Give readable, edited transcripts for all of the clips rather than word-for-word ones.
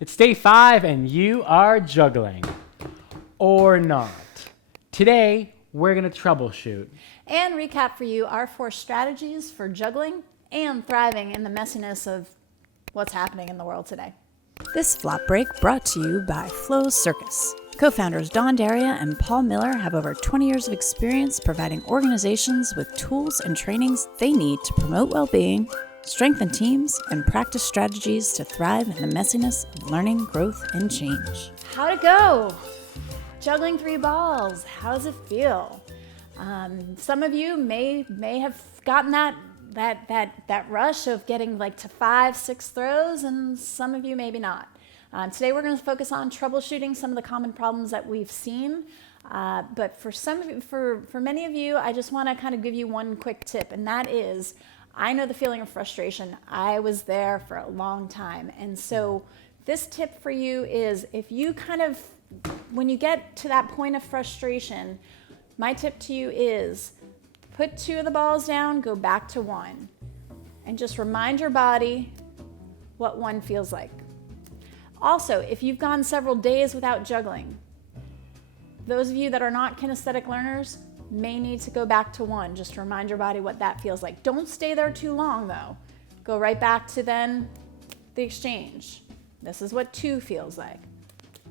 It's day 5 and you are juggling. Or not. Today, we're going to troubleshoot. And recap for you our 4 strategies for juggling and thriving in the messiness of what's happening in the world today. This flop break brought to you by Flow Circus. Co-founders Don Daria and Paul Miller have over 20 years of experience providing organizations with tools and trainings they need to promote well-being, strengthen teams, and practice strategies to thrive in the messiness of learning, growth, and change. How'd it go? Juggling 3 balls. How does it feel? Some of you may have gotten that rush of getting like to 5, 6 throws, and some of you maybe not. Today we're going to focus on troubleshooting some of the common problems that we've seen. But for many of you, I just want to kind of give you one quick tip, and that is, I know the feeling of frustration. I was there for a long time. And so this tip for you is, if you when you get to that point of frustration, my tip to you is put 2 of the balls down, go back to 1, and just remind your body what 1 feels like. Also, if you've gone several days without juggling, those of you that are not kinesthetic learners may need to go back to 1, just to remind your body what that feels like. Don't stay there too long though. Go right back to then the exchange. This is what 2 feels like.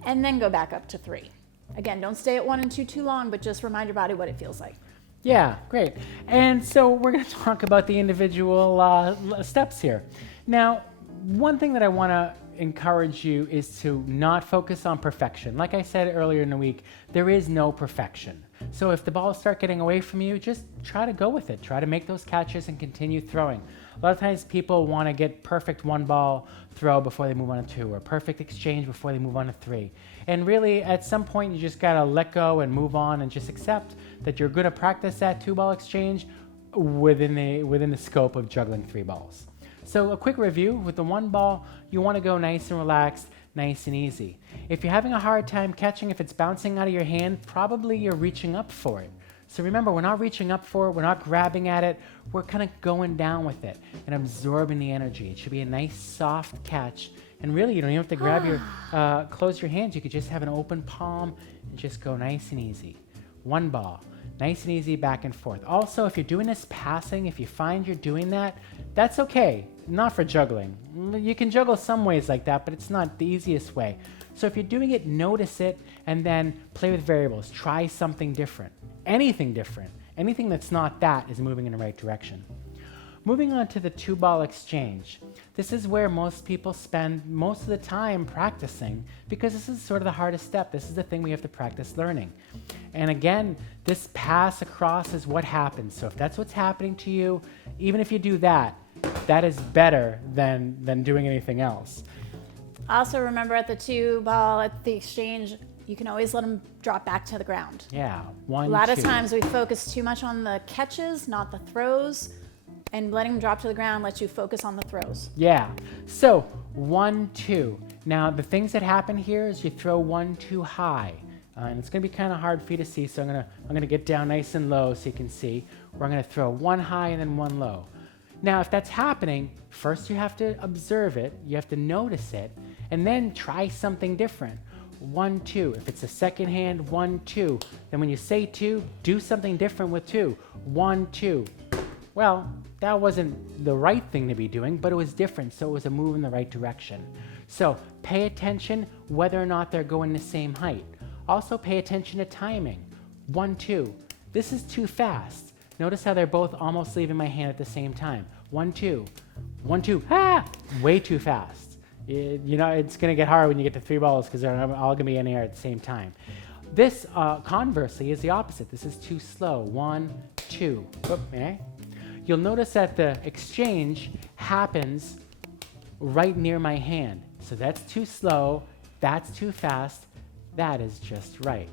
And then go back up to 3. Again, don't stay at 1 and 2 too long, but just remind your body what it feels like. Yeah, great. And so we're going to talk about the individual steps here. Now, one thing that I want to encourage you is to not focus on perfection. Like I said earlier in the week, there is no perfection. So if the balls start getting away from you, just try to go with it. Try to make those catches and continue throwing. A lot of times people want to get perfect 1 ball throw before they move on to 2, or perfect exchange before they move on to 3. And really, at some point, you just got to let go and move on and just accept that you're going to practice that 2-ball exchange within the scope of juggling 3 balls. So a quick review: with the 1 ball, you want to go nice and relaxed, nice and easy. If you're having a hard time catching, if it's bouncing out of your hand, probably you're reaching up for it. So remember, we're not reaching up for it, we're not grabbing at it, we're kind of going down with it and absorbing the energy. It should be a nice soft catch. And really, you don't even have to grab close your hands. You could just have an open palm and just go nice and easy. 1 ball, nice and easy, back and forth. Also, if you're doing this passing, if you find you're doing that, that's okay. Not for juggling. You can juggle some ways like that, but it's not the easiest way. So if you're doing it, notice it, and then play with variables. Try something different. Anything different. Anything that's not that is moving in the right direction. Moving on to the 2-ball exchange. This is where most people spend most of the time practicing, because this is sort of the hardest step. This is the thing we have to practice learning. And again, this pass across is what happens. So if that's what's happening to you, even if you do that, that is better than doing anything else. Also remember, at the 2-ball, at the exchange, you can always let them drop back to the ground. Yeah, 1, 2. A lot of times we focus too much on the catches, not the throws, and letting them drop to the ground lets you focus on the throws. Yeah, so 1, 2. Now the things that happen here is you throw 1 too high. And it's going to be kind of hard for you to see, so I'm going to get down nice and low so you can see. Where I'm going to throw 1 high and then 1 low. Now, if that's happening, first you have to observe it, you have to notice it, and then try something different. 1, 2. If it's a second hand, 1, 2. Then when you say 2, do something different with 2. 1, 2. Well, that wasn't the right thing to be doing, but it was different, so it was a move in the right direction. So pay attention whether or not they're going the same height. Also pay attention to timing. 1, 2. This is too fast. Notice how they're both almost leaving my hand at the same time. 1, 2. 1, 2. Ah! Way too fast. You know, it's going to get hard when you get to 3 balls because they're all going to be in the air at the same time. This, conversely, is the opposite. This is too slow. 1, 2. Whoop, You'll notice that the exchange happens right near my hand. So that's too slow. That's too fast. That is just right.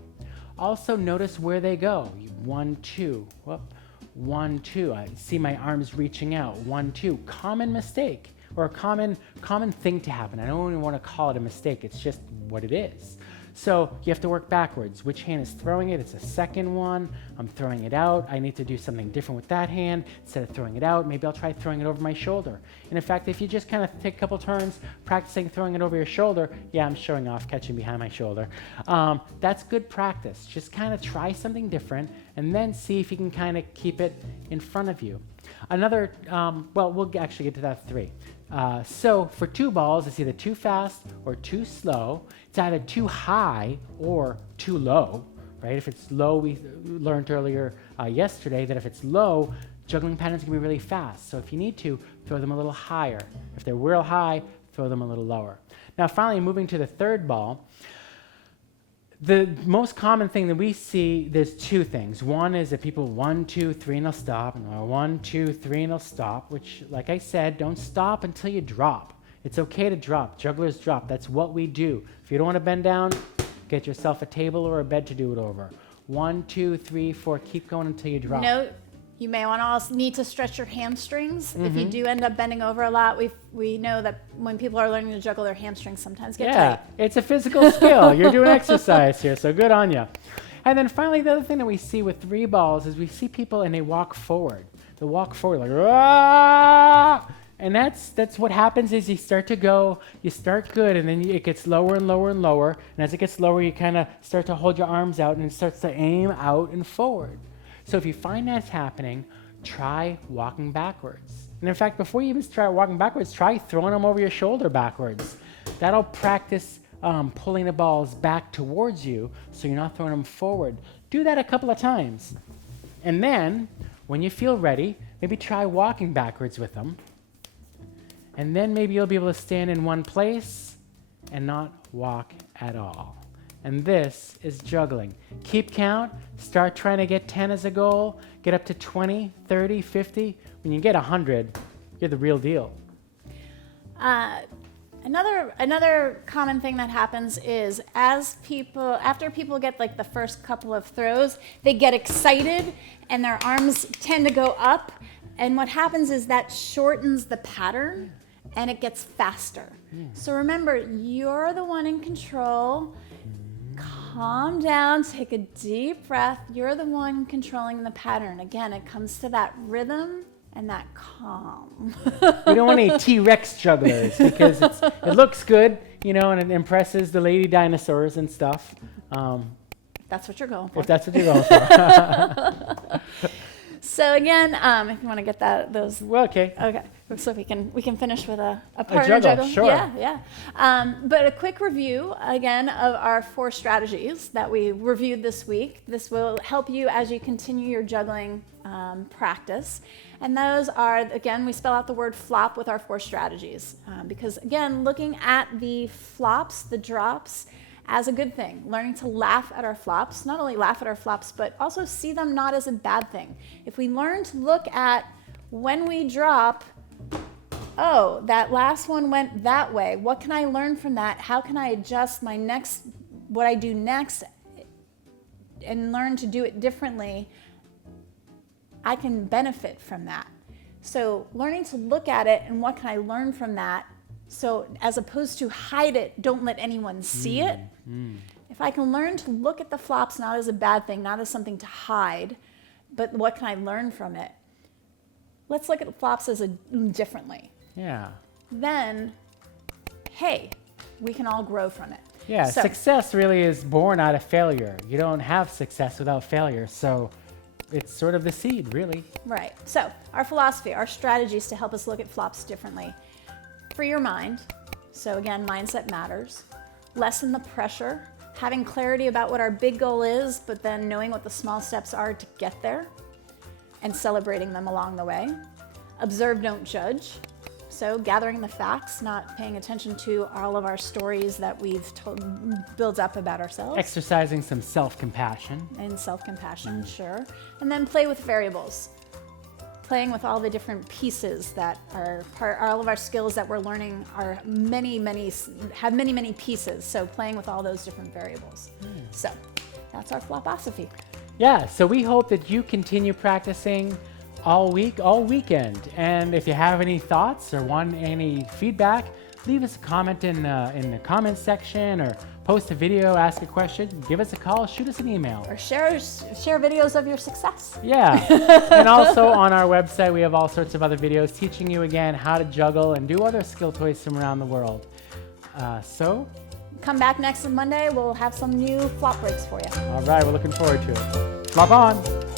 Also notice where they go. 1, 2. Whoop. 1, 2. I see my arms reaching out. 1, 2. Common mistake, or a common thing to happen. I don't even want to call it a mistake. It's just what it is. So you have to work backwards. Which hand is throwing it? It's the second one. I'm throwing it out. I need to do something different with that hand. Instead of throwing it out, maybe I'll try throwing it over my shoulder. And in fact, if you just kind of take a couple turns practicing throwing it over your shoulder, yeah, I'm showing off catching behind my shoulder. That's good practice. Just kind of try something different and then see if you can kind of keep it in front of you. Another, well, we'll actually get to that 3. So for 2 balls, it's either too fast or too slow. It's either too high or too low, right? If it's low, we learned earlier yesterday that if it's low, juggling patterns can be really fast. So if you need to, throw them a little higher. If they're real high, throw them a little lower. Now finally, moving to the 3rd ball, the most common thing that we see, there's 2 things. One is that people 1, 2, 3 and they'll stop, and 1, 2, 3 and they'll stop, which, like I said, don't stop until you drop. It's okay to drop. Jugglers drop. That's what we do. If you don't want to bend down, get yourself a table or a bed to do it over. 1, 2, 3, 4. Keep going until you drop. Note, you may want to also need to stretch your hamstrings. If you do end up bending over a lot, we know that when people are learning to juggle, their hamstrings sometimes get tight. It's a physical skill. You're doing exercise here, so good on you. And then finally, the other thing that we see with 3 balls is we see people and they walk forward. They walk forward like, "Rah!" And that's what happens is you start to go, you start good, and then it gets lower and lower and lower. And as it gets lower, you kind of start to hold your arms out and it starts to aim out and forward. So if you find that's happening, try walking backwards. And in fact, before you even try walking backwards, try throwing them over your shoulder backwards. That'll practice pulling the balls back towards you so you're not throwing them forward. Do that a couple of times. And then, when you feel ready, maybe try walking backwards with them. And then maybe you'll be able to stand in one place and not walk at all. And this is juggling. Keep count. Start trying to get 10 as a goal. Get up to 20, 30, 50. When you get 100, you're the real deal. Another common thing that happens is after people get like the first couple of throws, they get excited and their arms tend to go up. And what happens is that shortens the pattern and it gets faster. So remember, you're the one in control. Calm down, take a deep breath. You're the one controlling the pattern. Again, it comes to that rhythm and that calm. We don't want any T-Rex jugglers because it looks good, and it impresses the lady dinosaurs and stuff. That's what you're going for. If that's what you're going for. So again, if you want to get those. Well, okay. Okay. So we can finish with a partner juggle. Sure. Yeah. But a quick review again of our 4 strategies that we reviewed this week. This will help you as you continue your juggling practice. And those are, again, we spell out the word flop with our 4 strategies. Because again, looking at the flops, the drops, as a good thing, learning to laugh at our flops, not only laugh at our flops, but also see them not as a bad thing. If we learn to look at when we drop, oh, that last one went that way. What can I learn from that? How can I adjust what I do next and learn to do it differently? I can benefit from that. So learning to look at it and what can I learn from that? So as opposed to hide it, don't let anyone see it. If I can learn to look at the flops not as a bad thing, not as something to hide, but what can I learn from it? Let's look at the flops as differently. Yeah. Then, hey, we can all grow from it. Yeah, So- success really is born out of failure. You don't have success without failure. So it's sort of the seed, really. Right. So our philosophy, our strategies to help us look at flops differently. Free your mind. So again, mindset matters. Lessen the pressure. Having clarity about what our big goal is, but then knowing what the small steps are to get there and celebrating them along the way. Observe, don't judge. So gathering the facts, not paying attention to all of our stories that we've built up about ourselves. Exercising some self-compassion. And self-compassion, sure. And then play with variables. Playing with all the different pieces that are all of our skills that we're learning are have many pieces. So playing with all those different variables. So that's our floposophy. Yeah, so we hope that you continue practicing all weekend. And if you have any thoughts or want any feedback, leave us a comment in the comments section, or post a video, ask a question, give us a call, shoot us an email. Or share videos of your success. Yeah. And also on our website, we have all sorts of other videos teaching you again how to juggle and do other skill toys from around the world. So Come back next Monday. We'll have some new flop breaks for you. all right, we're looking forward to it. Flop on.